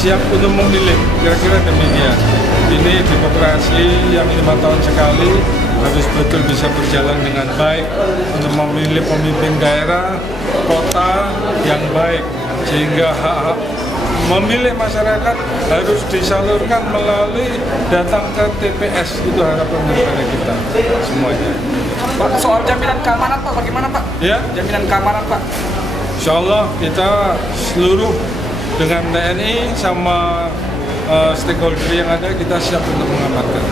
siap untuk memilih, kira-kira demikian. Ini demokrasi yang 5 tahun sekali harus betul bisa berjalan dengan baik untuk memilih pemimpin daerah, kota yang baik, sehingga hak-hak memilih masyarakat harus disalurkan melalui datang ke TPS. Itu harapan daripada kita semuanya. Pak, soal jaminan keamanan Pak, bagaimana Pak? Ya, Jaminan keamanan Pak? insya Allah kita seluruh dengan TNI sama stakeholder yang ada, kita siap untuk mengamankan.